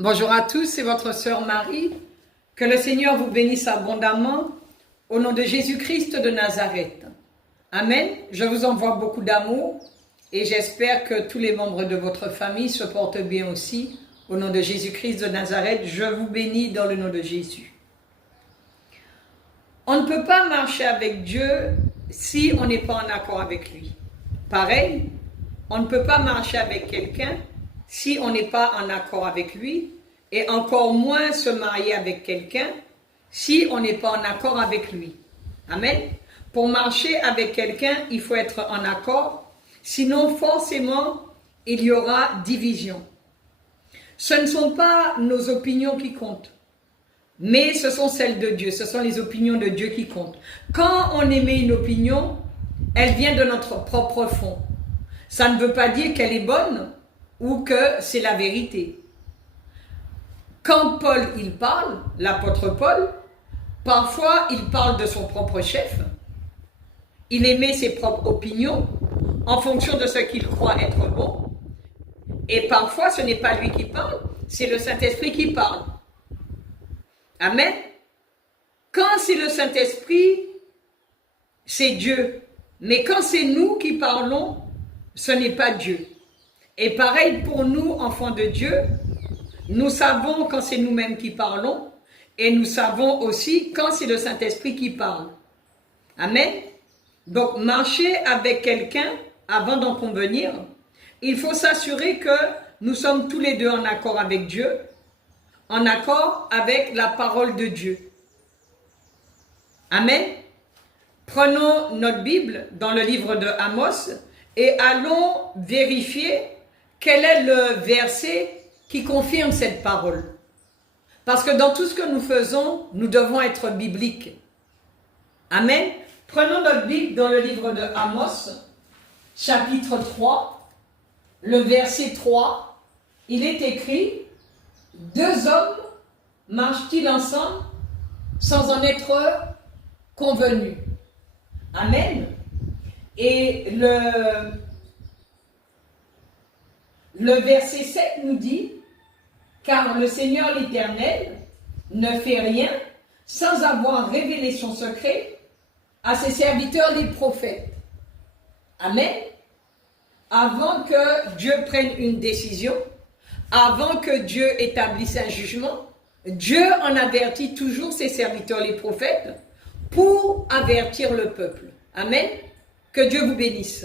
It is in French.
Bonjour à tous, c'est votre sœur Marie. Que le Seigneur vous bénisse abondamment au nom de Jésus-Christ de Nazareth. Amen. Je vous envoie beaucoup d'amour et j'espère que tous les membres de votre famille se portent bien aussi. Au nom de Jésus-Christ de Nazareth, je vous bénis dans le nom de Jésus. On ne peut pas marcher avec Dieu si on n'est pas en accord avec lui. Pareil, on ne peut pas marcher avec quelqu'un si on n'est pas en accord avec lui, et encore moins se marier avec quelqu'un si on n'est pas en accord avec lui. Amen. Pour marcher avec quelqu'un, il faut être en accord, sinon forcément, il y aura division. Ce ne sont pas nos opinions qui comptent, mais ce sont celles de Dieu, ce sont les opinions de Dieu qui comptent. Quand on émet une opinion, elle vient de notre propre fond. Ça ne veut pas dire qu'elle est bonne ou que c'est la vérité. Quand Paul, il parle, l'apôtre Paul, parfois il parle de son propre chef, il émet ses propres opinions en fonction de ce qu'il croit être bon, et parfois ce n'est pas lui qui parle, c'est le Saint-Esprit qui parle. Amen. Quand c'est le Saint-Esprit, c'est Dieu, mais quand c'est nous qui parlons, ce n'est pas Dieu. Et pareil pour nous, enfants de Dieu, nous savons quand c'est nous-mêmes qui parlons et nous savons aussi quand c'est le Saint-Esprit qui parle. Amen. Donc, marcher avec quelqu'un avant d'en convenir, il faut s'assurer que nous sommes tous les deux en accord avec Dieu, en accord avec la parole de Dieu. Amen. Prenons notre Bible dans le livre de Amos et allons vérifier quel est le verset qui confirme cette parole. Parce que dans tout ce que nous faisons, nous devons être bibliques. Amen. Prenons notre Bible dans le livre de Amos, chapitre 3, le verset 3. Il est écrit, « Deux hommes marchent-ils ensemble sans en être convenus ?» Amen. Et le verset 7 nous dit, « Car le Seigneur l'Éternel ne fait rien sans avoir révélé son secret à ses serviteurs les prophètes. » Amen. Avant que Dieu prenne une décision, avant que Dieu établisse un jugement, Dieu en avertit toujours ses serviteurs les prophètes pour avertir le peuple. Amen. Que Dieu vous bénisse.